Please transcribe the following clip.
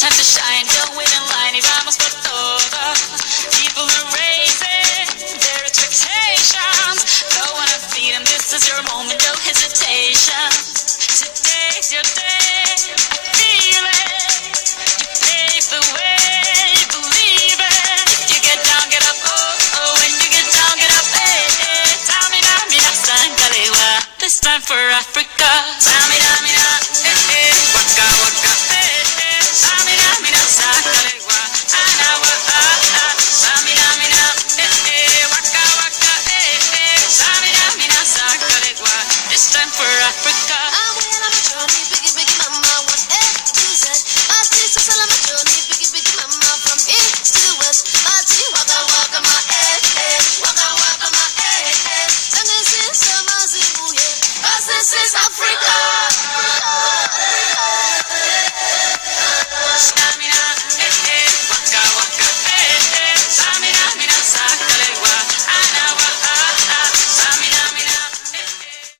time to shine, don't wait in line y vamos por todo. People are raising their expectations. Go on and feed them, this is your moment, no hesitation. Today's your day.